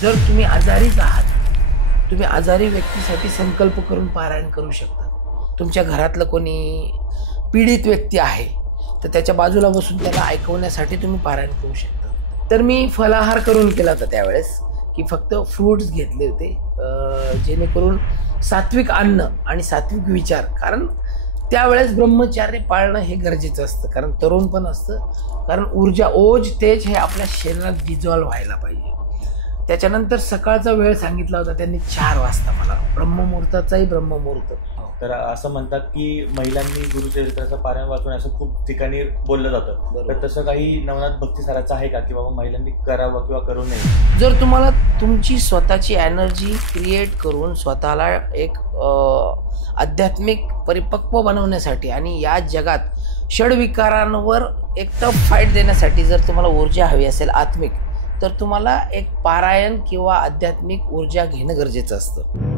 जर तुम्ही आजारीच आहात, तुम्ही आजारी व्यक्तीसाठी संकल्प करून पारायण करू शकता. तुमच्या घरातलं कोणी पीडित व्यक्ती आहे तर त्याच्या बाजूला बसून त्याला ऐकवण्यासाठी तुम्ही पारायण करू शकता. तर मी फलाहार करून केला होता त्यावेळेस, की फक्त फ्रूट्स घेतले होते, जेणेकरून सात्विक अन्न आणि सात्विक विचार. कारण त्यावेळेस ब्रह्मचार्य पाळणं हे गरजेचं असतं, कारण तरुण पण असतं, कारण ऊर्जा, ओज, तेज हे आपल्या शरीरात डिझॉल्व्ह व्हायला पाहिजे. त्याच्यानंतर सकाळचा वेळ सांगितला होता त्यांनी 4 वाजता, मला ब्रह्ममुहूर्ताचाही ब्रह्ममुहूर्त. तर असं म्हणतात की महिलांनी गुरुचरित्राचं पारायण वाचून असं खूप ठिकाणी बोललं जातं, तर तसं काही नवनाथ भक्तिसाराचं आहे का, की बाबा महिलांनी करावं किंवा करू नये? जर तुम्हाला तुमची स्वतःची एनर्जी क्रिएट करून स्वतःला एक आध्यात्मिक परिपक्व बनवण्यासाठी आणि या जगात षडविकारांवर एक टफ फाईट देण्यासाठी जर तुम्हाला ऊर्जा हवी असेल आत्मिक, तर तुम्हाला एक पारायण किंवा आध्यात्मिक ऊर्जा घेणं गरजेचं असतं.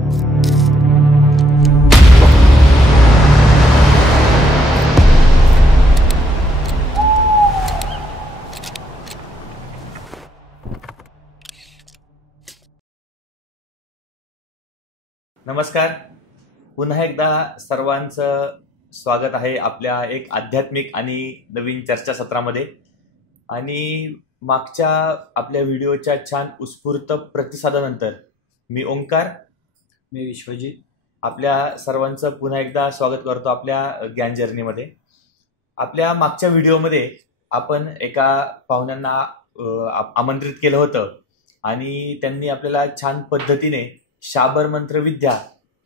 नमस्कार, पुन्हा एकदा सर्वांचं स्वागत आहे आपल्या एक आध्यात्मिक आणि नवीन चर्चासत्रामध्ये. आणि मागच्या आपल्या व्हिडिओच्या छान उत्स्फूर्त प्रतिसादानंतर मी ओंकार, मी विश्वजित, आपल्या सर्वांचं पुन्हा एकदा स्वागत करतो आपल्या ज्ञान जर्नीमध्ये. आपल्या मागच्या व्हिडिओमध्ये आपण एका पाहुण्यांना आमंत्रित केलं होतं आणि त्यांनी आपल्याला छान पद्धतीने शाबर मंत्र विद्या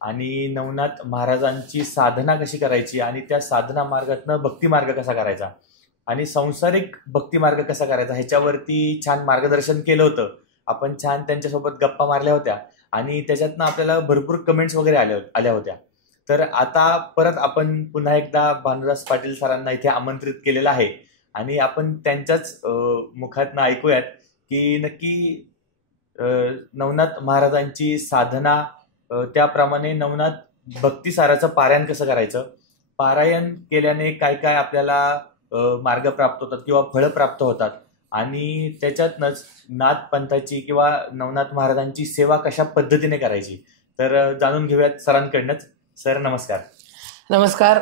आणि नवनाथ महाराजांची साधना कशी करायची आणि त्या साधना मार्गातनं भक्ती मार्ग कसा करायचा आणि संसारिक भक्ती मार्ग कसा करायचा ह्याच्यावरती छान मार्गदर्शन केलं होतं. आपण छान त्यांच्यासोबत गप्पा मारल्या होत्या आणि त्याच्यातनं आपल्याला भरपूर कमेंट्स वगैरे आल्या होत्या. तर आता परत आपण पुन्हा एकदा भानुदास पाटील सरांना इथे आमंत्रित केलेलं आहे आणि आपण त्यांच्याच मुखातनं ऐकूयात की नक्की नवनाथ महाराजांची साधना, त्याप्रमाणे नवनाथ भक्तिसाराचं पारायण कसं करायचं, पारायण केल्याने काय काय आपल्याला मार्ग प्राप्त होतात किंवा फळं प्राप्त होतात आणि त्याच्यातनंच नाथ पंथाची किंवा नवनाथ महाराजांची सेवा कशा पद्धतीने करायची, तर जाणून घेऊयात सरांकडनंच. सर नमस्कार. नमस्कार.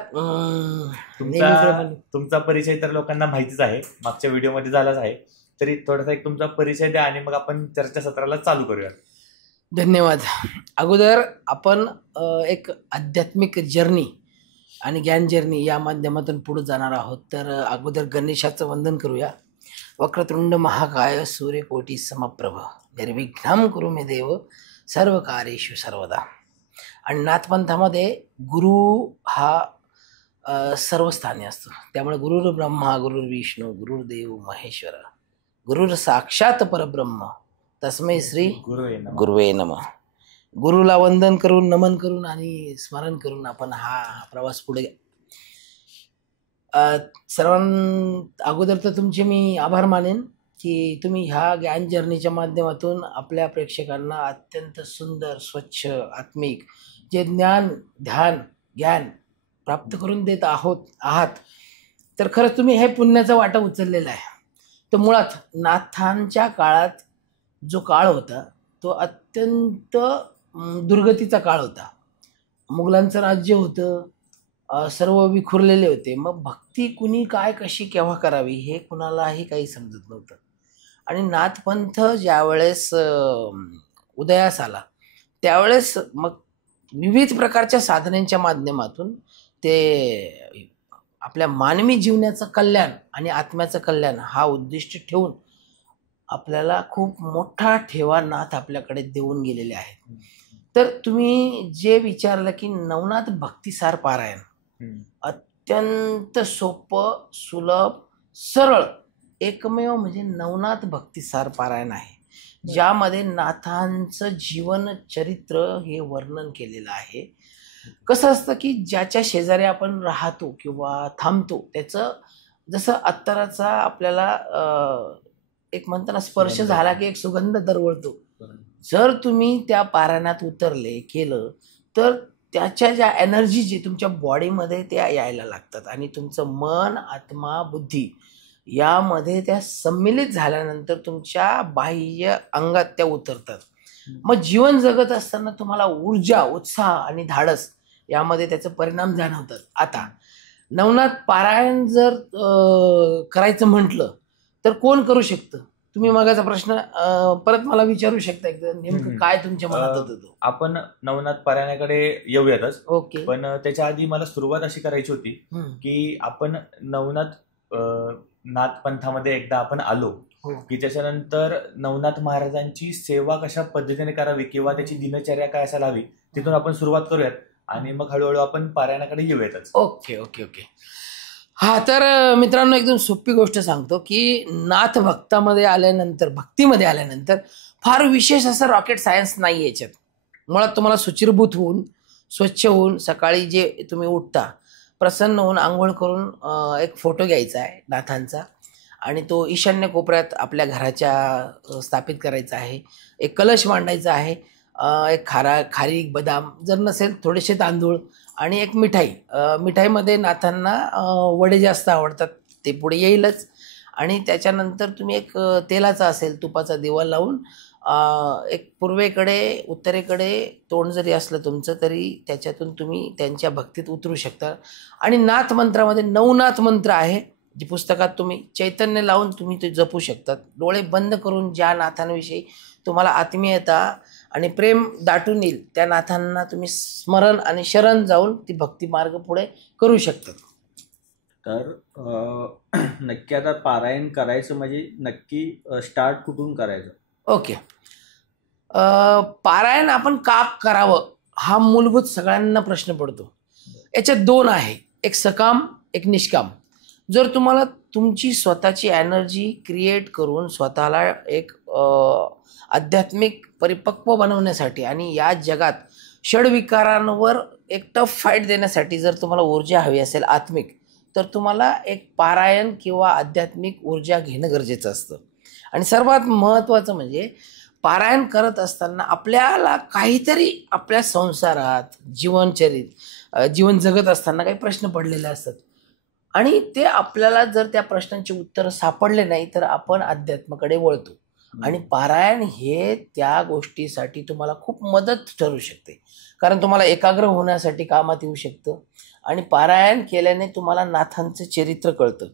तुमचा परिचय तर लोकांना माहितीच आहे, मागच्या व्हिडिओमध्ये झालाच आहे, तरी थोडासा एक तुमचा परिचय द्या आणि मग आपण चर्चासत्राला चालू करूया. धन्यवाद. अगोदर आपण एक आध्यात्मिक जर्नी आणि ज्ञान जर्नी या माध्यमातून पुढे जाणार आहोत. तर अगोदर गणेशाचं वंदन करूया. वक्रतुंड महाकाय सूर्यकोटी समप्रभ निर्विघ्नं कुरु मे देव सर्व कार्येषु सर्वदा. आणि नाथपंथामध्ये गुरु हा सर्वस्थानी असतो, त्यामुळे गुरुर ब्रह्मा गुरुर विष्णू गुरुर्देव महेश्वर गुरुर साक्षात परब्रह्म तस्मै श्री गुरुवे नमः. गुरुला वंदन करून, नमन करून आणि स्मरण करून आपण हा प्रवास पुढे. अगोदर तर तुमचे मी आभार मानेन की तुम्ही ह्या ज्ञान जर्नीच्या माध्यमातून आपल्या प्रेक्षकांना अत्यंत सुंदर, स्वच्छ, आत्मिक जे ज्ञान, ध्यान, ज्ञान प्राप्त करून देत आहात. तर खरंच तुम्ही हे पुण्याचा वाटा उचललेला आहे. तर मुळात नाथांच्या काळात जो काळ होता तो अत्यंत दुर्गतीचा काळ होता. मुघलांचं राज्य होतं, सर्व विखुरलेले होते. मग भक्ती कुणी काय, कशी, केव्हा करावी हे कुणालाही काही समजत नव्हतं. आणि नाथपंथ ज्यावेळेस उदयास आला त्यावेळेस मग विविध प्रकारच्या साधनांच्या माध्यमातून ते आपल्या मानवी जीवनाचं कल्याण आणि आत्म्याचं कल्याण हा उद्दिष्ट ठेवून आपल्याला खूप मोठा ठेवा नाथ आपल्याकडे देऊन गेलेले आहेत. तर तुम्ही जे विचारलं की नवनाथ भक्तिसार पारायण अत्यंत सोपं, सुलभ, सरळ एकमेव म्हणजे नवनाथ भक्तिसार पारायण आहे, ज्यामध्ये नाथांचं जीवन चरित्र हे वर्णन केलेलं आहे. कसं असतं की ज्याच्या शेजारी आपण राहतो किंवा थांबतो त्याचं जसं अत्तराचा आपल्याला एक म्हणताना स्पर्श झाला की एक सुगंध दरवळतो. जर तुम्ही त्या पारायणात उतरले केलं तर त्याच्या ज्या एनर्जी जे तुमच्या बॉडीमध्ये त्या यायला लागतात आणि तुमचं मन, आत्मा, बुद्धी यामध्ये त्या सम्मिलित झाल्यानंतर तुमच्या बाह्य अंगात त्या उतरतात. मग जीवन जगत असताना तुम्हाला ऊर्जा, उत्साह आणि धाडस यामध्ये त्याचे परिणाम जाणवतात. आता नवनाथ पारायण जर करायचं म्हटलं तर कोण करू शकतं? तुम्ही मगाचा प्रश्न परत मला विचारू शकता एकदा, नेमकं काय तुमच्या मनात होतं? आपण नवनाथ पारायणाकडे येऊयातच. ओके. पण त्याच्या आधी मला सुरुवात अशी करायची होती की आपण नवनाथ नाथ पंथामध्ये एकदा आपण आलो की त्याच्यानंतर नवनाथ महाराजांची सेवा कशा पद्धतीने करावी किंवा त्याची दिनचर्या काय असायला हवी तिथून आपण सुरुवात करूयात आणि मग हळूहळू आपण पारायणाकडे येऊयातच. Okay okay okay. हा, तर मित्रांनो एकदम सोपी गोष्ट सांगतो की नाथ भक्तीमध्ये आल्यानंतर फार विशेष असं रॉकेट सायन्स नाही याच्यात. मुळात तुम्हाला सुचिरभूत होऊन, स्वच्छ होऊन, सकाळी जे तुम्ही उठता प्रसन्न होऊन आंघोळ करून एक फोटो घ्यायचा आहे नाथांचा आणि तो ईशान्य कोपऱ्यात आपल्या घराच्या स्थापित करायचा आहे. एक कलश मांडायचा आहे, एक खारीक, बदाम, जर नसेल थोडेसे तांदूळ आणि एक मिठाई. मिठाईमध्ये नाथांना वडे जास्त आवडतात, ते पुढे येईलच. आणि त्याच्यानंतर तुम्ही एक तेलाचा असेल तुपाचा दिवा लावून एक पूर्वेकडे उत्तरेकडे तोंड जरी असलं तुमचं तरी त्याच्यातून तुम्ही त्यांच्या भक्तीत उतरू शकता. आणि नाथ मंत्रामध्ये नवनाथ मंत्र आहे, जी पुस्तकात तुम्ही चैतन्य लावून तुम्ही ते जपू शकतात. डोळे बंद करून ज्या नाथांविषयी तुम्हाला आत्मीयता आणि प्रेम दाटून येईल त्या नाथांना तुम्ही स्मरण आणि शरण जाऊन ती भक्ती मार्ग पुढे करू शकतात. तर नक्की आता पारायण करायचं म्हणजे नक्की स्टार्ट कुठून करायचं? ओके. पारायण आपण का करावं हा मूलभूत सगळ्यांना प्रश्न पडतो. याच्यात दोन आहे, एक सकाम, एक निष्काम. जर तुम्हाला तुमची स्वतःची एनर्जी क्रिएट करून स्वतःला एक आध्यात्मिक परिपक्व बनवण्यासाठी आणि या जगात षडविकारांवर एक टफ फाईट देण्यासाठी जर तुम्हाला ऊर्जा हवी असेल आत्मिक, तर तुम्हाला एक पारायण किंवा आध्यात्मिक ऊर्जा घेणं गरजेचं असतं. आणि सर्वात महत्त्वाचं म्हणजे पारायण करत असताना आपल्याला काहीतरी आपल्या संसारात जीवन जगत असताना काही प्रश्न पडलेले असतात आणि ते आपल्याला जर त्या प्रश्नांची उत्तरं सापडले नाही तर आपण अध्यात्माकडे वळतो. आणि पारायण हे त्या गोष्टीसाठी तुम्हाला खूप मदत ठरू शकते, कारण तुम्हाला एकाग्र होण्यासाठी कामात येऊ शकतं. आणि पारायण केल्याने तुम्हाला नाथांचं चरित्र कळतं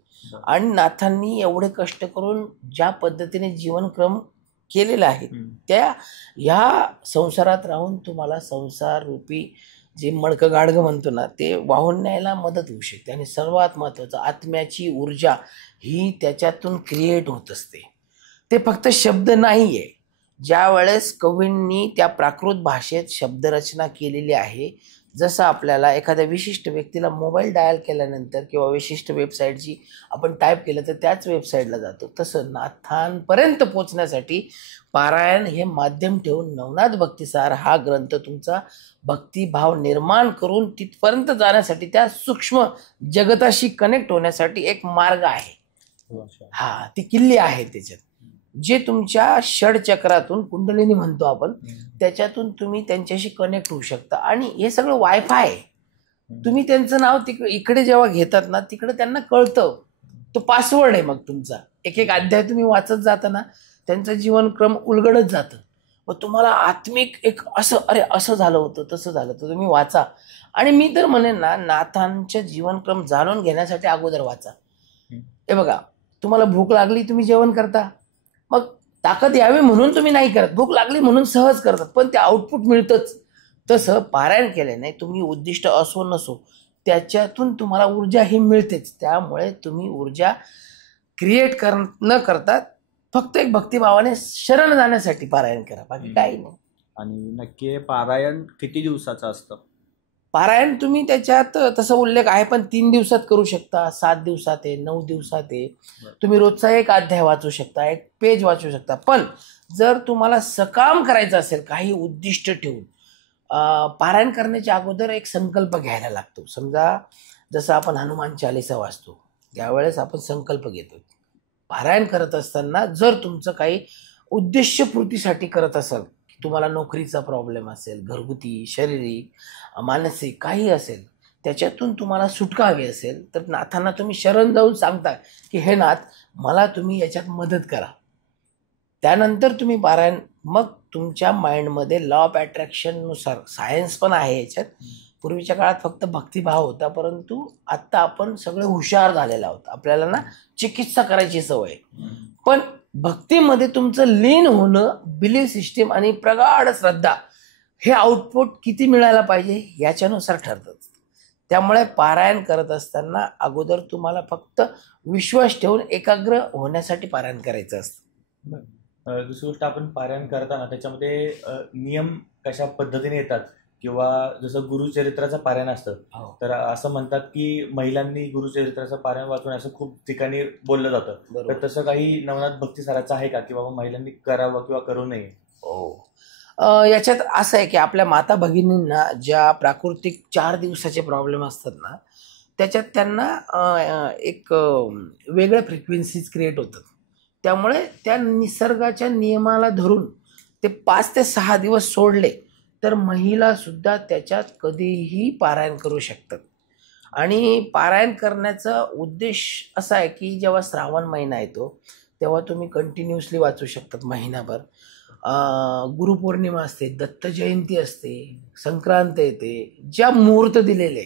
आणि नाथांनी एवढे कष्ट करून ज्या पद्धतीने जीवनक्रम केलेला आहे त्या ह्या संसारात राहून तुम्हाला संसार रूपी जे मडकं गाडगं म्हणतो ना ते वाहून न्यायला मदत होऊ शकते. आणि सर्वात महत्त्वाचं आत्म्याची ऊर्जा ही त्याच्यातून क्रिएट होत असते. ते फक्त शब्द नाही आहे. ज्या वेळेस कवींनी त्या प्राकृत भाषेत शब्दरचना केलेली आहे, जसं आपल्याला एखाद्या विशिष्ट व्यक्तीला मोबाईल डायल केल्यानंतर किंवा विशिष्ट वेबसाईटची आपण टाईप केलं तर त्याच वेबसाईटला जातो, तसं नाथांपर्यंत पोचण्यासाठी पारायण हे माध्यम ठेवून नवनाथ भक्तिसार हा ग्रंथ तुमचा भक्तिभाव निर्माण करून तिथपर्यंत जाण्यासाठी त्या सूक्ष्म जगताशी कनेक्ट होण्यासाठी एक मार्ग आहे. हा, ती किल्ली आहे त्याच्यात, जे तुमच्या षडचक्रातून कुंडलिनी म्हणतो आपण, त्याच्यातून तुम्ही त्यांच्याशी कनेक्ट होऊ शकता. आणि हे सगळं वायफाय आहे. तुम्ही त्यांचं नाव इकडे जेव्हा घेतात ना तिकडे त्यांना कळतं, तो पासवर्ड आहे. मग तुमचा एक एक अध्याय तुम्ही वाचत जाताना त्यांचं जीवनक्रम उलगडत जातं. मग तुम्हाला आत्मिक एक असं झालं होतं, तसं झालं होतं, तुम्ही वाचा. आणि मी तर म्हणेन ना, नाथांचे जीवनक्रम जाणून घेण्यासाठी अगोदर वाचा. हे बघा, तुम्हाला भूक लागली तुम्ही जेवण करता, मग ताकद यावी म्हणून तुम्ही नाही करत, भूक लागली म्हणून सहज करतात, पण ते आउटपुट मिळतंच. तसं पारायण केल्याने तुम्ही उद्दिष्ट असो नसो त्याच्यातून तुम्हाला ऊर्जा ही मिळतेच. त्यामुळे तुम्ही ऊर्जा क्रिएट न करता फक्त एक भक्तिभावाने शरण जाण्यासाठी पारायण करा, बाकी काही नाही. आणि नक्की पारायण किती दिवसाचं असतं? पारायण तुम्ही त्याच्यात तसा उल्लेख आहे, पण 3 दिवसात करू शकता, 7 दिवसात आहे, 9 दिवसात आहे. तुम्ही रोजचा एक अध्याय वाचू शकता, एक पेज वाचू शकता. पण जर तुम्हाला सकाम करायचं असेल काही उद्दिष्ट ठेवून, पारायण करण्याच्या अगोदर एक संकल्प घ्यायला लागतो. समजा जसं आपण हनुमान चालीसा वाचतो त्यावेळेस आपण संकल्प घेतो. पारायण करत असताना जर तुमचं काही उद्देशपूर्तीसाठी करत असाल, तुम्हाला नोकरीचा प्रॉब्लेम असेल, घरगुती, शारीरिक, मानसिक काही असेल, त्याच्यातून तुम्हाला सुटका हवी असेल तर नाथांना तुम्ही शरण जाऊन सांगता की हे नाथ मला तुम्ही याच्यात मदत करा. त्यानंतर तुम्ही पारायण, मग तुमच्या माइंडमध्ये लॉ ऑफ अट्रॅक्शननुसार सायन्स पण आहे याच्यात. पूर्वीच्या काळात फक्त भक्तिभाव होता, परंतु आत्ता आपण सगळे हुशार झालेलो आहोत. आपल्याला ना चिकित्सा करायची सवय, पण भक्तीमध्ये तुमचं लीन होणं, बिलीफ सिस्टीम आणि प्रगाढ श्रद्धा हे आउटपुट किती मिळायला पाहिजे याच्यानुसार ठरतं. त्यामुळे पारायण करत असताना अगोदर तुम्हाला फक्त विश्वास ठेवून एकाग्र होण्यासाठी पारायण करायचं असतं. दुसरी गोष्ट, आपण पारायण करताना त्याच्यामध्ये नियम कशा पद्धतीने येतात, किंवा जसं गुरुचरित्राचं पारायण असतं, तर असं म्हणतात की महिलांनी गुरुचरित्राचं पारायण वाचून असं खूप ठिकाणी बोललं जातं. तर तसं काही नवनाथ भक्तिसाराचं आहे का, की बाबा महिलांनी करावं किंवा करू नये? याच्यात असं आहे की आपल्या माता भगिनींना ज्या प्राकृतिक 4 दिवसाचे प्रॉब्लेम असतात ना, त्याच्यात त्यांना एक वेगळ्या फ्रिक्वेन्सीज क्रिएट होतात. त्यामुळे त्या निसर्गाच्या नियमाला धरून ते 5 ते 6 दिवस सोडले तर महिलासुद्धा त्याच्यात कधीही पारायण करू शकतात. आणि पारायण करण्याचा उद्देश असा आहे की जेव्हा श्रावण महिना येतो तेव्हा तुम्ही कंटिन्युअसली वाचू शकतात महिनाभर. गुरुपौर्णिमा असते, दत्त जयंती असते, संक्रांत येते, ज्या मुहूर्त दिलेले,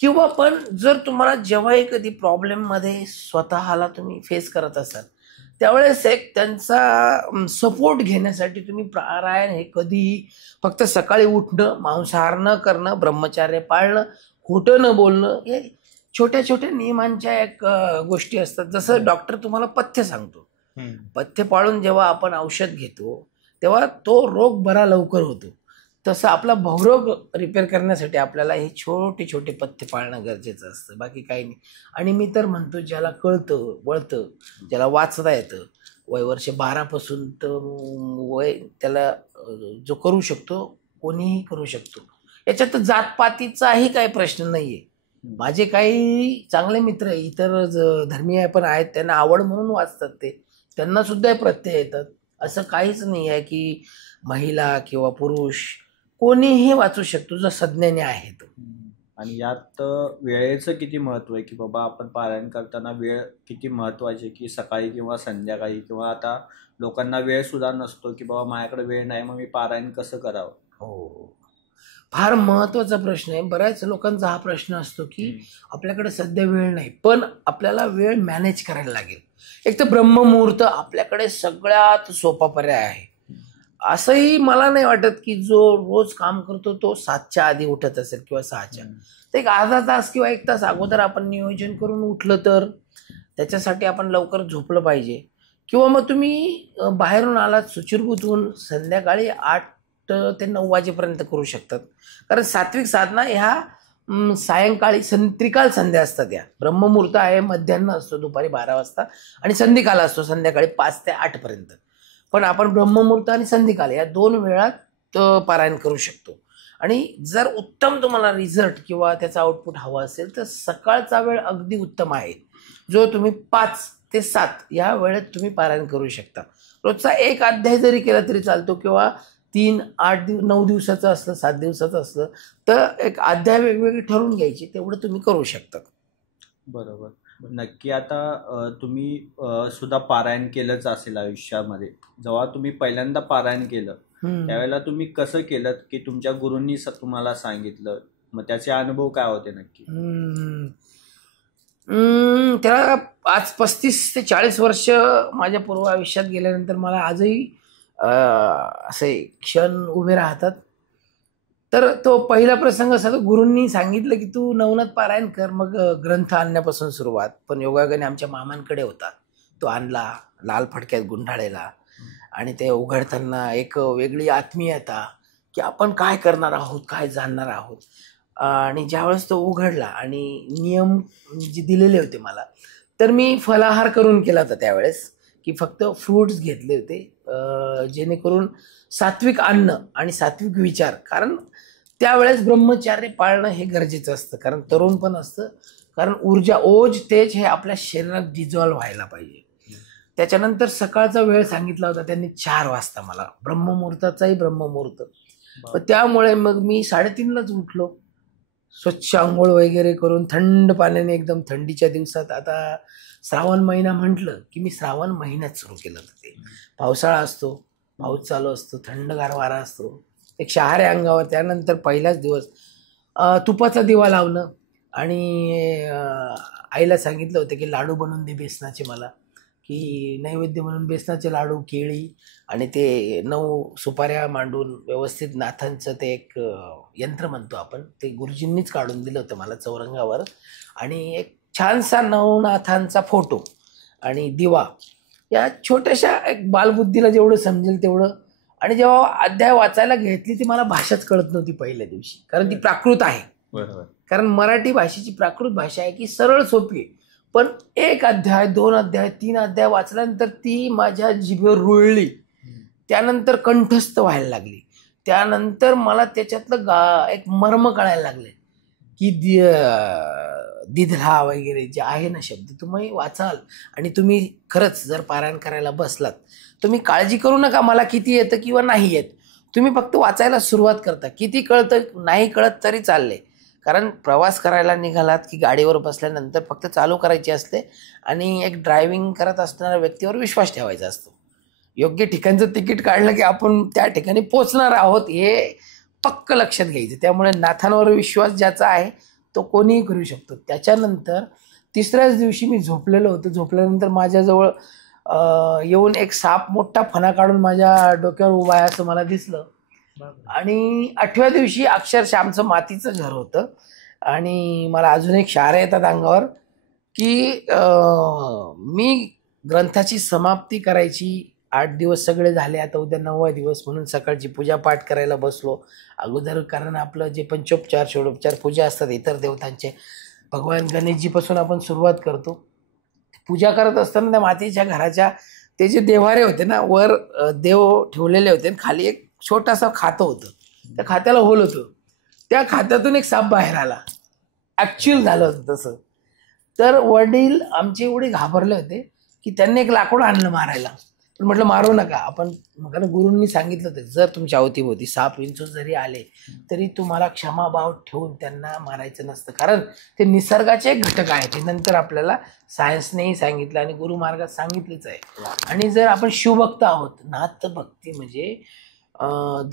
किंवा पण जर तुम्हाला जेव्हाही कधी प्रॉब्लेममध्ये स्वतःला तुम्ही फेस करत असाल त्यावेळेस एक त्यांचा सपोर्ट घेण्यासाठी तुम्ही पारायण हे कधीही फक्त सकाळी उठणं, मांसाहार न करणं, ब्रह्मचर्य पाळणं, खोटं न बोलणं, हे छोट्या छोट्या नियमांच्या एक गोष्टी असतात. जसं डॉक्टर तुम्हाला पथ्य सांगतो, पथ्य पाळून जेव्हा आपण औषध घेतो तेव्हा तो रोग बरा लवकर होतो. तसं आपला भवरोग रिपेअर करण्यासाठी आपल्याला हे छोटे छोटे पथ्य पाळणं गरजेचं असतं, बाकी काही नाही. आणि मी तर म्हणतो ज्याला कळतं, वळतं, ज्याला वाचता येतं, वय वर्ष 12 तर वय त्याला जो करू शकतो, कोणीही करू शकतो. याच्यात जातपातीचाही काही प्रश्न नाही आहे. माझे काही चांगले मित्र इतर धर्मीय पण आहेत, त्यांना आवड म्हणून वाचतात, त्यांना सुद्धा प्रत्यय येतात. असं काहीच नाही आहे की महिला किंवा पुरुष कोणीही वाचू शकतो जो सज्ञानी आहे तो. आणि यात वेळेचं किती महत्व आहे की बाबा आपण पारायण करताना वेळ किती महत्वाची, की सकाळी किंवा संध्याकाळी, किंवा आता लोकांना वेळ सुद्धा नसतो की बाबा माझ्याकडे वेळ नाही, मग मी पारायण कसं करावं? हो, फार महत्वाचा प्रश्न आहे. बऱ्याच लोकांचा हा प्रश्न असतो की आपल्याकडे सध्या वेळ नाही, पण आपल्याला वेळ मॅनेज करायला लागेल. एक तर ब्रह्ममुहूर्त आपल्याकडे सगळ्यात सोपा पर्याय आहे. असंही मला नाही वाटत की जो रोज काम करतो तो 7च्या आधी उठत असेल किंवा 6च्या, तर एक अर्धा तास किंवा 1 तास अगोदर आपण नियोजन करून उठलं तर त्याच्यासाठी आपण लवकर झोपलं पाहिजे. किंवा मग तुम्ही बाहेरून आलात सुचिरभूतून संध्याकाळी 8 ते 9 वाजेपर्यंत करू शकतात. कारण सात्विक साधना ह्या सायंकाळी त्रिकाल संध्या असतात. या ब्रह्ममुहूर्त आहे, मध्यान्ह असतो दुपारी 12 वाजता, आणि संधिकाल असतो संध्याकाळी 5 ते 8 पर्यंत. पण आपण ब्रह्ममुहूर्त आणि संधिकाल या 2 वेळात पारायण करू शकतो. आणि जर उत्तम तुम्हाला रिझल्ट किंवा त्याचा आउटपुट हवा असेल तर सकाळचा वेळ अगदी उत्तम आहे, जो तुम्ही 5 ते 7 या वेळेत तुम्ही पारायण करू शकता. रोजचा 1 अध्याय जरी केला तरी चालतो, किंवा 3, 8, 9 दिवसाचं असलं, 7 दिवसाचं असलं तर एक अध्याय वेगवेगळे ठरवून घ्यायचे, तेवढं तुम्ही करू शकता. बरोबर. नक्की. आता तुम्ही सुद्धा पारायण केलंच असेल आयुष्यामध्ये. जेव्हा तुम्ही पहिल्यांदा पारायण केलं त्यावेळेला तुम्ही कसं केलं, की तुमच्या गुरूंनी तुम्हाला सांगितलं, मग त्याचे अनुभव काय होते नक्की? त्याला आज 35 ते 40 वर्ष माझ्या पूर्व आयुष्यात गेल्यानंतर मला आजही असे क्षण उभे राहतात. तर तो पहिला प्रसंग असा, तो गुरूंनी सांगितलं की तू नवनाथ पारायण कर, मग ग्रंथ आणण्यापासून सुरुवात. पण योगायोगाने आमच्या मामांकडे होता, तो आणला लाल फडक्यात गुंडाळलेला, आणि ते उघडताना एक वेगळी आत्मीयता की आपण काय करणार आहोत, काय जाणणार आहोत. आणि ज्यावेळेस तो उघडला आणि नियम जे दिलेले होते मला, तर मी फलाहार करून केला होता त्यावेळेस, की फक्त फ्रूट्स घेतले होते, जेणेकरून सात्विक अन्न आणि सात्विक विचार. कारण त्यावेळेस ब्रह्मचर्य पाळणं हे गरजेचं असतं, कारण तरुण पण असतं, कारण ऊर्जा, ओज, तेज हे आपल्या शरीरात डिझॉल्व्ह व्हायला पाहिजे. त्याच्यानंतर सकाळचा वेळ सांगितला होता त्यांनी 4 वाजता मला, ब्रह्ममुहूर्ताचाही ब्रह्ममुहूर्त. त्यामुळे मग मी 3:30लाच उठलो. स्वच्छ आंघोळ वगैरे करून थंड पाण्याने एकदम थंडीच्या दिवसात, आता श्रावण महिना म्हटलं की मी श्रावण महिन्यात सुरू केलं होतं ते. पावसाळा असतो, पाऊस चालू असतो, थंडगार वारा असतो, एक शहारे अंगावर. त्यानंतर पहिलाच दिवस तुपाचा दिवा लावणं आणि आईला सांगितलं होतं की लाडू बनवून दे बेसनाचे मला, की नैवेद्य म्हणून बेसनाचे लाडू, केळी आणि ते 9 सुपाऱ्या मांडून व्यवस्थित नाथांचं ते एक यंत्र म्हणतो आपण, ते गुरुजींनीच काढून दिलं होतं मला चौरंगावर. आणि एक छानसा नवनाथांचा फोटो आणि दिवा, या छोट्याशा एक बालबुद्धीला जेवढं समजेल तेवढं. आणि जेव्हा अध्याय वाचायला घेतली ती मला भाषाच कळत नव्हती पहिल्या दिवशी, कारण ती प्राकृत आहे. बरोबर. कारण मराठी भाषेची प्राकृत भाषा आहे की सरळ सोपी आहे. पण 1 अध्याय 2 अध्याय 3 अध्याय वाचल्यानंतर ती माझ्या जिभेवर रुळली, त्यानंतर कंठस्थ व्हायला लागली. त्यानंतर मला त्याच्यातलं एक मर्म कळायला लागले की दिधला वगैरे जे आहे ना शब्द, तुम्ही वाचाल आणि तुम्ही खरंच जर पारायण करायला बसलात, तुम्ही काळजी करू नका मला किती येतं किंवा नाही येत. तुम्ही फक्त वाचायला सुरुवात करता, किती कळतं नाही कळत तरी चालले. कारण प्रवास करायला निघालात की गाडीवर बसल्यानंतर फक्त चालू करायची असते आणि एक ड्रायव्हिंग करत असणाऱ्या व्यक्तीवर विश्वास ठेवायचा असतो. योग्य ठिकाणचं तिकीट काढलं की आपण त्या ठिकाणी पोचणार आहोत हे पक्क लक्षात घ्यायचं. त्यामुळे नाथांवर विश्वास ज्याचा आहे तो कोणीही करू शकतो. त्याच्यानंतर 3ऱ्याच दिवशी मी झोपलेलो होतो. झोपल्यानंतर माझ्याजवळ येऊन एक साप मोठा फणा काढून माझ्या डोक्यावर उभा आहे असं मला दिसलं. आणि 8व्या दिवशी अक्षरशः आमचं मातीचं घर होतं आणि मला अजून एक शहारे येतात अंगावर की मी ग्रंथाची समाप्ती करायची. 8 दिवस सगळे झाले, आता उद्या 9वा दिवस म्हणून सकाळची पूजापाठ करायला बसलो अगोदर. कारण आपलं जे पंचोपचार षोडोपचार पूजा असतात इतर देवतांचे, भगवान गणेशजीपासून आपण सुरुवात करतो. पूजा करत असताना त्या मातीच्या घराच्या ते जे देव्हारे होते ना, वर देव ठेवलेले होते, खाली एक छोटासा खातं होतं, त्या खात्याला होल होतं. त्या खात्यातून एक साप बाहेर आला. ॲक्च्युअल झालं होतं तसं. तर वडील आमचे एवढे घाबरले होते की त्यांनी एक लाकूड आणलं मारायला. पण म्हटलं मारू नका आपण, कारण गुरूंनी सांगितलं होतं जर तुमच्या अवतीभोवती साप विंचू जरी आले तरी तुम्हाला क्षमाभाव ठेवून त्यांना मारायचं नसतं, कारण ते निसर्गाचे एक घटक आहे. ते नंतर आपल्याला सायन्सनेही सांगितलं आणि गुरुमार्गात सांगितलेच आहे. आणि जर आपण शिवभक्त आहोत, नाथ भक्ती म्हणजे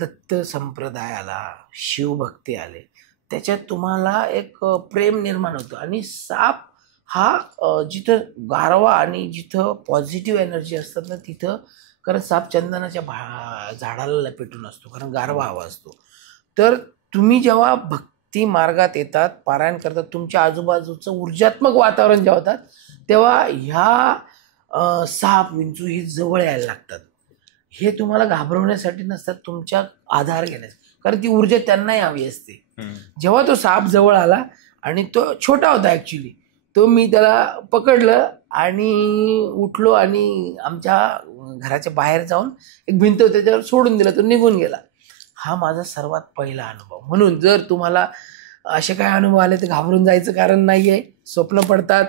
दत्त संप्रदायाला शिवभक्ती आले, त्याच्यात तुम्हाला एक प्रेम निर्माण होतं. आणि साप हा जिथं गारवा आणि जिथं पॉझिटिव्ह एनर्जी असतात ना तिथं, कारण साप चंदनाच्या झाडाला लपेटून असतो, कारण गारवा हवा असतो. तर तुम्ही जेव्हा भक्ती मार्गात येतात, पारायण करतात, तुमच्या आजूबाजूचं ऊर्जात्मक वातावरण जेव्हा होतात तेव्हा ह्या साप विंचू ही जवळ यायला लागतात. हे तुम्हाला घाबरवण्यासाठी नसतात, तुमच्या आधार घेण्यास, कारण ती ऊर्जा त्यांनाही हवी असते. जेव्हा तो साप जवळ आला आणि तो छोटा होता ॲक्च्युली, तो मी त्याला पकडलं आणि उठलो आणि आमच्या घराच्या बाहेर जाऊन एक भिंत त्याच्यावर सोडून दिला, तो निघून गेला. हा माझा सर्वात पहिला अनुभव. म्हणून जर तुम्हाला असे काय अनुभव आले तर घाबरून जायचं कारण नाही आहे. स्वप्न पडतात,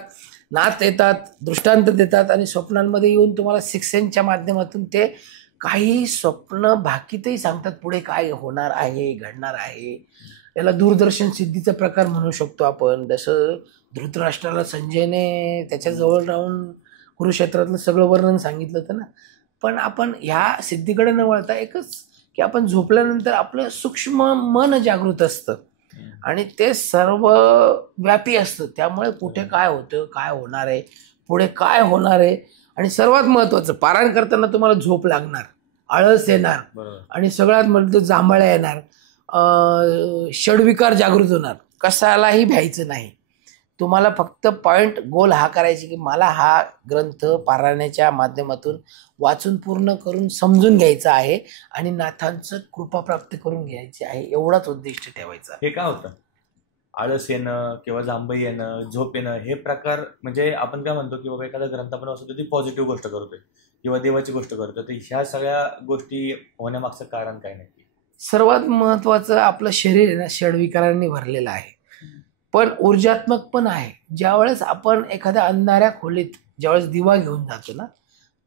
नाथ येतात, दृष्टांत देतात आणि स्वप्नांमध्ये येऊन तुम्हाला 6 सेन्सच्या माध्यमातून ते काही स्वप्न भाकीतही सांगतात पुढे काय होणार आहे, घडणार आहे. याला दूरदर्शन सिद्धीचा प्रकार म्हणू शकतो आपण. जसं धृतराष्ट्राला संजयने त्याच्याजवळ राहून कुरुक्षेत्रातलं सगळं वर्णन सांगितलं होतं ना. पण आपण ह्या सिद्धीकडे न वळता एकच की आपण झोपल्यानंतर आपलं सूक्ष्म मन जागृत असतं आणि ते सर्व व्यापी असतं. त्यामुळे कुठे काय होतं, काय होणार आहे, पुढे काय होणार आहे. आणि सर्वात महत्त्वाचं, पारायण करताना तुम्हाला झोप लागणार, आळस येणार आणि सगळ्यात म्हणजे जांभळ्या येणार, षडविकार जागृत होणार. कशालाही भ्यायचं नाही. तुम्हाला फक्त पॉईंट गोल हा करायची की मला हा ग्रंथ पारायणाच्या माध्यमातून वाचून पूर्ण करून समजून घ्यायचा आहे आणि नाथांचं कृपा प्राप्त करून घ्यायची आहे, एवढाच उद्दिष्ट ठेवायचा. हे काय होतं, आळस येणं किंवा जांभई येणं, झोप येणं, हे प्रकार म्हणजे आपण काय म्हणतो की बाबा एखादा ग्रंथ आपण वाचतो ती पॉझिटिव्ह गोष्ट करतोय किंवा देवाची गोष्ट करतोय, तर ह्या सगळ्या गोष्टी होण्यामागचं कारण काय नाही? सर्वात महत्त्वाचं, आपलं शरीर आहे ना षडविकारांनी भरलेलं आहे, पण ऊर्जात्मक पण आहे. ज्यावेळेस आपण एखाद्या अंधाऱ्या खोलीत ज्यावेळेस दिवा घेऊन जातो ना,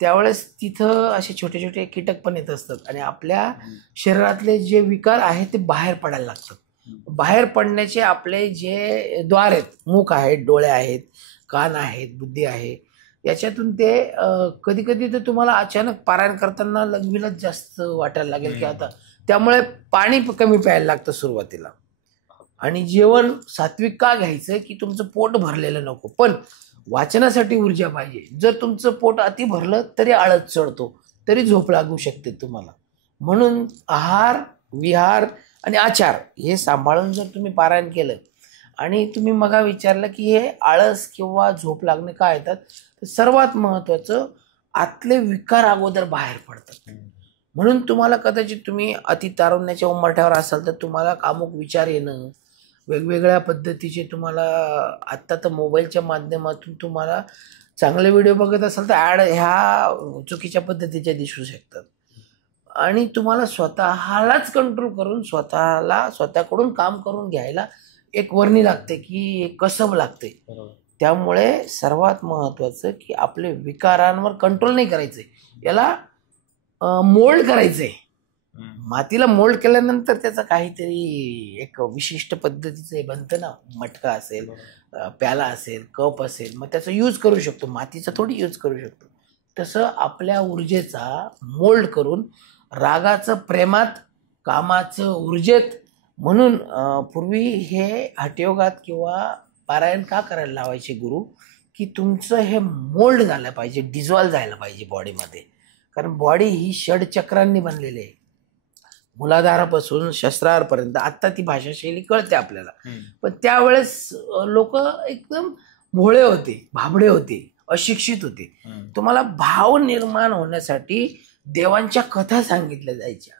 त्यावेळेस तिथं असे छोटे छोटे कीटक पण येत असतात आणि आपल्या शरीरातले जे विकार आहेत ते बाहेर पडायला लागतात. बाहेर पडण्याचे आपले जे द्वार आहेत, मुख आहेत, डोळे आहेत, कान आहेत, बुद्धी आहे, याच्यातून ते कधी कधी तर तुम्हाला अचानक पारायण करताना लघवीलाच जास्त वाटायला लागेल की आता, त्यामुळे पाणी कमी प्यायला लागतं सुरुवातीला. आणि जेवण सात्विक का घ्यायचं की तुमचं पोट भरलेलं नको, पण वाचनासाठी ऊर्जा पाहिजे. जर तुमचं पोट अति भरलं तरी आळस चढतो, तरी झोप लागू शकते तुम्हाला. म्हणून आहार, विहार आणि आचार हे सांभाळून जर तुम्ही पारायण केलं, आणि तुम्ही मग विचारलं की हे आळस किंवा झोप लागणे का येतात, तर सर्वात महत्त्वाचं आतले विकार अगोदर बाहेर पडतात. म्हणून तुम्हाला कदाचित तुम्ही अति तारुण्याच्या उंबरठ्यावर असाल तर तुम्हाला कामुक विचार येणं, वेगवेगळ्या पद्धतीचे तुम्हाला आत्ता तर मोबाईलच्या माध्यमातून तुम्हाला चांगले व्हिडिओ बघत असाल तर ॲड ह्या चुकीच्या पद्धतीच्या दिसू शकतात. आणि तुम्हाला स्वतःलाच कंट्रोल करून स्वतःकडून काम करून घ्यायला एक वर्णी लागते की कसब लागते. त्यामुळे सर्वात महत्त्वाचं की आपले विकारांवर कंट्रोल नाही करायचे, याला मोल्ड करायचे. मातीला मोल्ड केल्यानंतर त्याचं काहीतरी एक विशिष्ट पद्धतीचं बनतं ना, मटका असेल, प्याला असेल, कप असेल, मग त्याचा यूज करू शकतो, मातीचा थोडी यूज करू शकतो. तसं आपल्या ऊर्जेचा मोल्ड करून रागाचं प्रेमात, कामाचं ऊर्जेत. म्हणून पूर्वी हे हठयोगात किंवा पारायण का करायला लावायचे गुरु, की तुमचं हे मोल्ड झालं पाहिजे, डिझॉल्व झालं पाहिजे बॉडीमध्ये. कारण बॉडी ही षडचक्रांनी बनलेली आहे, मूलाधारापासून शस्त्रारपर्यंत. आत्ता ती भाषाशैली कळते आपल्याला, पण त्यावेळेस लोक एकदम भोळे होते, भाबडे होते, अशिक्षित होते. तुम्हाला भाव निर्माण होण्यासाठी देवांच्या कथा सांगितल्या जायच्या,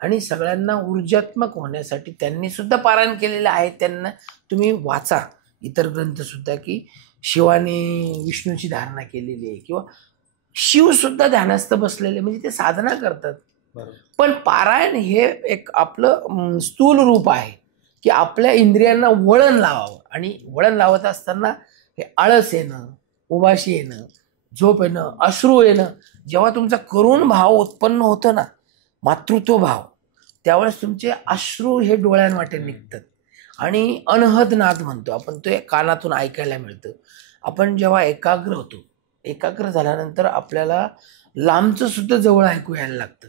आणि सगळ्यांना ऊर्जात्मक होण्यासाठी त्यांनी सुद्धा पारायण केलेलं आहे. त्यांना तुम्ही वाचा इतर ग्रंथ सुद्धा, की शिवाने विष्णूची धारणा केलेली आहे, किंवा शिव सुद्धा ध्यानस्थ बसलेले, म्हणजे ते साधना करतात. पण पारायण हे एक आपलं स्थूल रूप आहे की आपल्या इंद्रियांना वळण लावावं. आणि वळण लावत असताना हे आळस येणं, उबाशी येणं, झोप येणं, अश्रू येणं, जेव्हा तुमचा करुण भाव उत्पन्न होतो ना, मातृत्व भाव, त्यावेळेस तुमचे अश्रू हे डोळ्यांवाटे निघतात. आणि अनहद नाद म्हणतो आपण, ते कानातून ऐकायला मिळतं. आपण जेव्हा एकाग्र होतो, एकाग्र झाल्यानंतर आपल्याला लांबचं सुद्धा जवळ ऐकू यायला लागतं.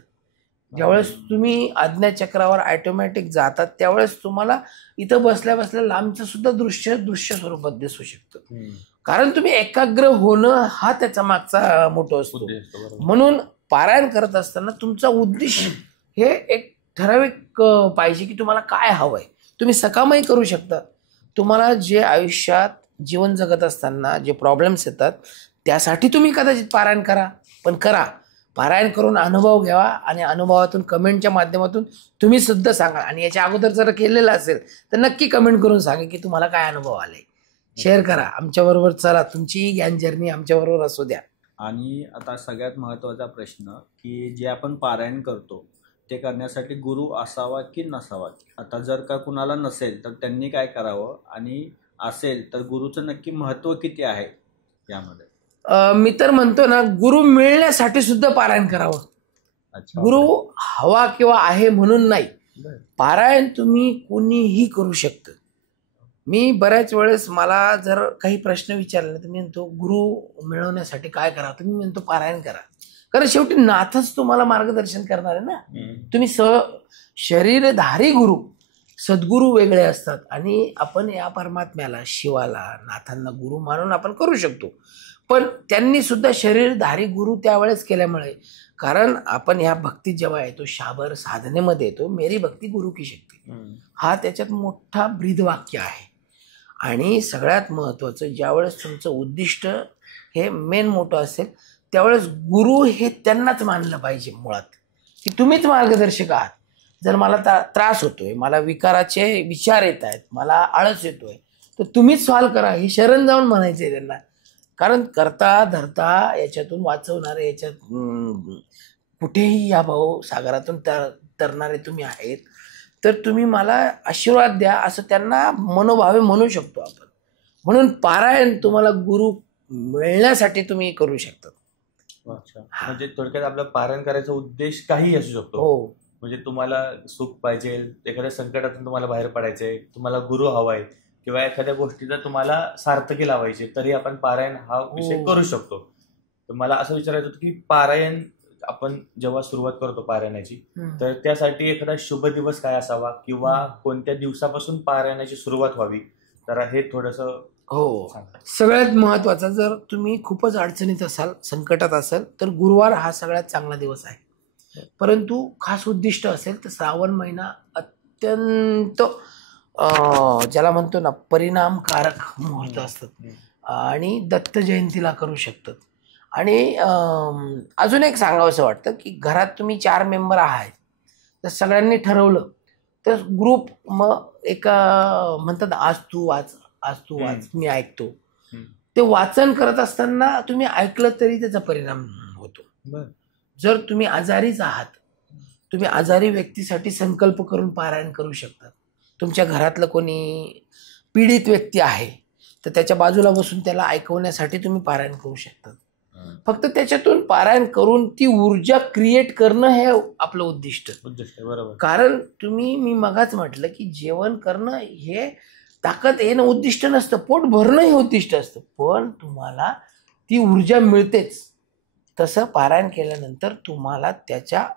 ज्यावेळेस तुम्ही आज्ञाचक्रावर ऑटोमॅटिक जातात त्यावेळेस तुम्हाला इथं बसल्या बसल्या लांबचं सुद्धा दृश्य स्वरूपात दिसू शकतं. कारण तुम्ही एकाग्र होणं हा त्याचा मागचा मोठा असतो. म्हणून पारायण करत असताना तुमचा उद्देश हे एक ठराविक पाहिजे की तुम्हाला काय हवंय. तुम्ही सकामही करू शकता. तुम्हाला जे आयुष्यात जीवन जगत असताना जे प्रॉब्लेम्स येतात त्यासाठी तुम्ही कदाचित पारायण करा, पण करा. पारायण करून अनुभव घ्यावा आणि अनुभवातून कमेंटच्या माध्यमातून तुम्ही सुद्धा सांगा. आणि याच्या अगोदर जर केलेलं असेल तर नक्की कमेंट करून सांगा की तुम्हाला काय अनुभव आले. शेअर करा आमच्याबरोबर. चला, तुमची ज्ञान जर्नी आमच्याबरोबर असू द्या. आणि आता सगळ्यात महत्त्वाचा प्रश्न की जे आपण पारायण करतो ते करण्यासाठी गुरु असावा की नसावा. आता जर का कुणाला नसेल तर त्यांनी काय करावं, आणि असेल तर गुरुचं नक्की महत्त्व किती आहे यामध्ये. मी तर म्हणतो ना, गुरु मिळण्यासाठी सुद्धा पारायण करावं. गुरु हवा किंवा आहे म्हणून नाही. पारायण तुम्ही कोणीही करू शकतं. मी बऱ्याच वेळेस मला जर काही प्रश्न विचारले तर मी म्हणतो गुरु मिळवण्यासाठी काय करावं, तुम्ही म्हणतो पारायण करा. कारण शेवटी नाथच तुम्हाला मार्गदर्शन करणार आहे ना. तुम्ही शरीरधारी गुरु, सद्गुरू वेगळे असतात. आणि आपण या परमात्म्याला, शिवाला, नाथांना गुरु मानून आपण करू शकतो. पण त्यांनी सुद्धा शरीरधारी गुरु त्यावेळेस केल्यामुळे, कारण आपण ह्या भक्तीत जेव्हा येतो, शाबर साधनेमध्ये येतो, मेरी भक्ती गुरु की शक्ती, हा त्याच्यात मोठा ब्रीदवाक्य आहे. आणि सगळ्यात महत्त्वाचं, ज्यावेळेस तुमचं उद्दिष्ट हे मेन मोठं असेल त्यावेळेस गुरु हे त्यांनाच मानलं पाहिजे मुळात, की तुम्हीच मार्गदर्शक आहात. जर मला त्रास होतोय, मला विकाराचे विचार येत आहेत, मला आळस येतोय, तर तुम्हीच सॉल्व करा हे शरण जाऊन म्हणायचे त्यांना. कारण करता धरता याच्यातून वाचवणारे, याच्यात कुठेही या भाऊ सागरातून तरणारे तुम्ही आहेत, तर तुम्ही मला आशीर्वाद द्या असं त्यांना मनोभावे म्हणू शकतो आपण. म्हणून पारायण तुम्हाला गुरु मिळण्यासाठी तुम्ही करू शकता. म्हणजे थोडक्यात आपलं पारायण करायचा उद्देश काही असू शकतो. हो, म्हणजे तुम्हाला सुख पाहिजे, एखाद्या संकटातून तुम्हाला बाहेर पडायचंय, तुम्हाला गुरु हवाय किंवा एखाद्या गोष्टीचा तुम्हाला सार्थकी लावायची, तरी आपण पारायण हा विषय करू शकतो. तर मला असं विचारायचं होतं की पारायण आपण जेव्हा सुरुवात करतो पारायणाची, तर त्यासाठी एखादा शुभ दिवस काय असावा किंवा कोणत्या दिवसापासून पारायणाची सुरुवात व्हावी, तर हे थोडंसं सगळ्यात महत्वाचं, जर तुम्ही खूपच अडचणीत असाल, संकटात असाल, तर गुरुवार हा सगळ्यात चांगला दिवस आहे. परंतु खास उद्दिष्ट असेल तर श्रावण महिना अत्यंत ज्याला म्हणतो ना परिणामकारक मुहूर्त असतात आणि दत्त जयंतीला करू शकतात. आणि अजून एक सांगावंसं वाटतं की घरात तुम्ही 4 मेंबर आहात, तर सगळ्यांनी ठरवलं तर ग्रुप मग एका म्हणतात आज तू वाच, आज तू वाच, मी ऐकतो. ते वाचन करत असताना तुम्ही ऐकलं तरी त्याचा परिणाम होतो. जर तुम्ही आजारीच आहात, तुम्ही आजारी व्यक्तीसाठी संकल्प करून पारायण करू शकता. तुमच्या घरातलं कोणी पीडित व्यक्ती आहे तर त्याच्या बाजूला बसून त्याला ऐकवण्यासाठी तुम्ही पारायण करू शकता. फक्त त्याच्यातून पारायण करून ती ऊर्जा क्रिएट करणं हे आपलं उद्दिष्ट. बरोबर. कारण तुम्ही, मी मगाच म्हटलं की जेवण करणं हे ताकद येणं उद्दिष्ट नसतं, पोट भरणं हे उद्दिष्ट असतं, पण तुम्हाला ती ऊर्जा मिळतेच. तसं पारायण केल्यानंतर तुम्हाला त्याच्या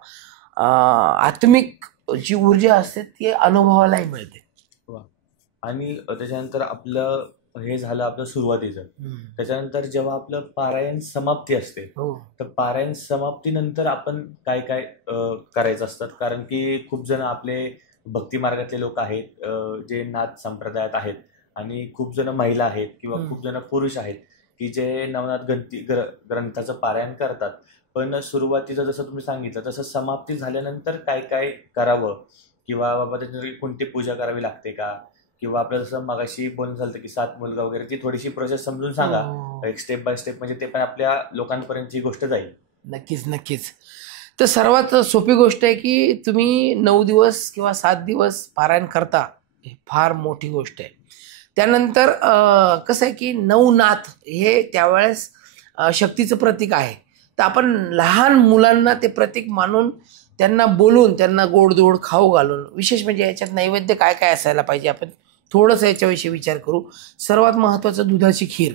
आत्मिक जी ऊर्जा असते ती अनुभवालाही मिळते. आणि त्याच्यानंतर आपलं हे झालं आपलं सुरुवातीचं. त्याच्यानंतर जेव्हा आपलं पारायण समाप्ती असते, तर पारायण समाप्तीनंतर आपण काय काय करायचं असतात? कारण की खूप जण आपले भक्ती मार्गातले लोक आहेत, जे नाथ संप्रदायात आहेत, आणि खूप जण महिला आहेत किंवा खूप जण पुरुष आहेत की जे नवनाथ ग्रंथाचं पारायण करतात. पण सुरुवातीचं जसं तुम्ही सांगितलं तसं समाप्ती झाल्यानंतर काय काय करावं, किंवा बाबा त्याच्यासाठी कोणती पूजा करावी लागते का, किंवा आपलं जसं मगाशी बोलणं झालं की 7 मुलगा वगैरे, ती थोडीशी प्रोसेस समजून सांगा एक स्टेप बाय स्टेप, म्हणजे ते पण आपल्या लोकांपर्यंतची गोष्ट जाईल. नक्कीच. तर सर्वात सोपी गोष्ट आहे की तुम्ही 9 दिवस किंवा 7 दिवस पारायण करता, हे फार मोठी गोष्ट आहे. त्यानंतर कसं आहे की नवनाथ हे त्यावेळेस शक्तीचं प्रतीक आहे. तर आपण लहान मुलांना ते प्रतीक मानून त्यांना बोलून, त्यांना गोडधोड खाऊ घालून, विशेष म्हणजे याच्यात नैवेद्य काय काय असायला पाहिजे आपण थोडंसं याच्याविषयी विचार करू. सर्वात महत्त्वाचं दुधाची खीर,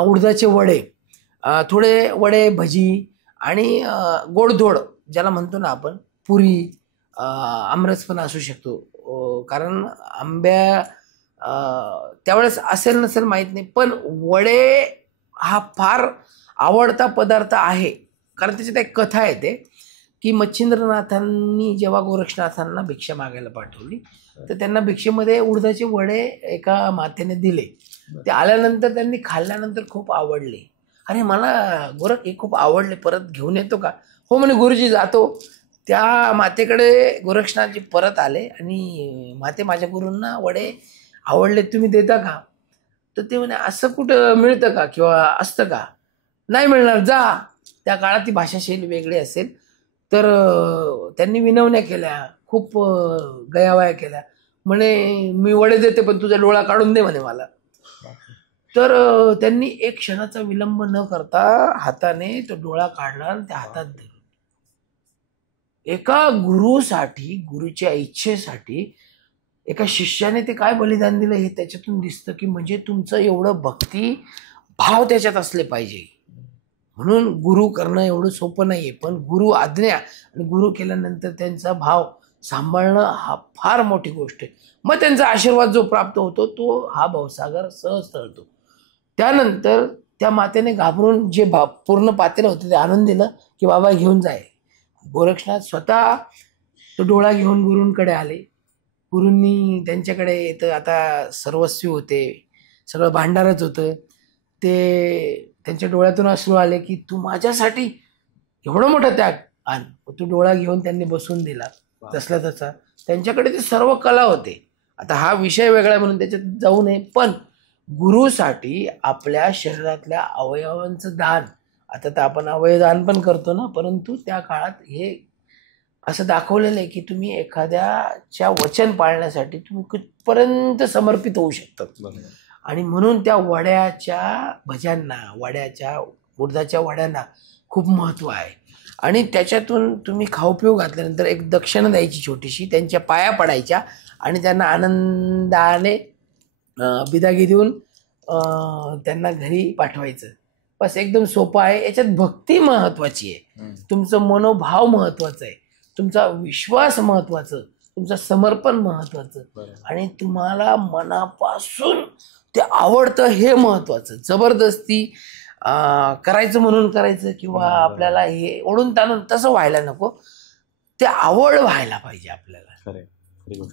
उडदाचे वडे, थोडे वडे, भजी आणि गोडधोड ज्याला म्हणतो ना आपण, पुरी, आमरस पण असू शकतो. कारण आंब्या त्यावेळेस असेल नसेल माहीत नाही, पण वडे हा फार आवडता पदार्थ आहे. कारण त्याच्यात एक कथा येते की मच्छिंद्रनाथांनी जेव्हा गोरक्षनाथांना भिक्षा मागायला पाठवली, तर त्यांना भिक्षेमध्ये उडदाचे वडे एका मातेने दिले. ते आल्यानंतर त्यांनी खाल्ल्यानंतर खूप आवडले. अरे मला गोरख हे खूप आवडले, परत घेऊन येतो का? हो म्हणे गुरुजी, जातो. त्या मातेकडे गोरक्षनाथजी परत आले आणि माते, माझ्या गुरूंना वडे आवडले, तुम्ही देता का? तर ते म्हणे असं कुठं मिळतं का किंवा असतं का? नाही मिळणार, जा. त्या काळात ती भाषाशैली वेगळी असेल. तर त्यांनी विनवण्या केल्या, खूप गयावया केल्या. म्हणे मी वडे देते पण तुझा डोळा काढून दे म्हणे मला. तर त्यांनी एक क्षणाचा विलंब न करता हाताने तो डोळा काढला आणि त्या हातात धरला. एका गुरुसाठी, गुरुच्या इच्छेसाठी एका शिष्याने ते काय बलिदान दिलं हे त्याच्यातून दिसतं की म्हणजे तुमचं एवढं भक्ती भाव त्याच्यात असले पाहिजे. म्हणून गुरु करणं एवढं सोपं नाहीये, पण गुरु आज्ञा आणि गुरु केल्यानंतर त्यांचा भाव सांभाळणं हा फार मोठी गोष्ट आहे. मग त्यांचा आशीर्वाद जो प्राप्त होतो तो हा भवसागर सहज टळतो. त्यानंतर त्या मातेने घाबरून जे पूर्ण पातेलं होतं ते आणून दिलं की बाबा घेऊन जाय. गोरक्षनाथ स्वतः तो डोळा घेऊन गुरूंकडे आले. गुरूंनी त्यांच्याकडे तर आता सर्वस्वी होते, सगळं भांडारच होतं. ते त्यांच्या डोळ्यातून अश्रू आले की तू माझ्यासाठी एवढं मोठं त्याग आण. तो डोळा घेऊन त्यांनी बसून दिला तसला तसा. त्यांच्याकडे ते सर्व कला होते. आता हा विषय वेगळा म्हणून त्याच्यात जाऊ नये, पण गुरुसाठी आपल्या शरीरातल्या अवयवांचं दान, आता तर आपण अवयवदान पण करतो ना, परंतु त्या काळात हे असं दाखवलेलं आहे की तुम्ही एखाद्याच्या वचन पाळण्यासाठी तुम्ही कुठपर्यंत समर्पित होऊ शकतात. आणि म्हणून त्या वड्याच्या भज्यांना, वड्याच्या उडदाच्या वड्यांना खूप महत्त्व आहे. आणि त्याच्यातून तुम्ही खाऊपिऊ घातल्यानंतर एक दक्षिणा द्यायची छोटीशी, त्यांच्या पाया पडायच्या आणि त्यांना आनंदाने बिदागी देऊन त्यांना घरी पाठवायचं. बस एकदम सोपं आहे. याच्यात भक्ती महत्त्वाची आहे, तुमचं मनोभाव महत्त्वाचं आहे, तुमचा विश्वास महत्त्वाचं, तुमचं समर्पण महत्त्वाचं आणि तुम्हाला मनापासून ते आवडतं हे महत्त्वाचं. जबरदस्ती करायचं म्हणून करायचं किंवा आपल्याला हे ओढून ताणून तसं व्हायला नको. ते आवड व्हायला पाहिजे आपल्याला. खरं.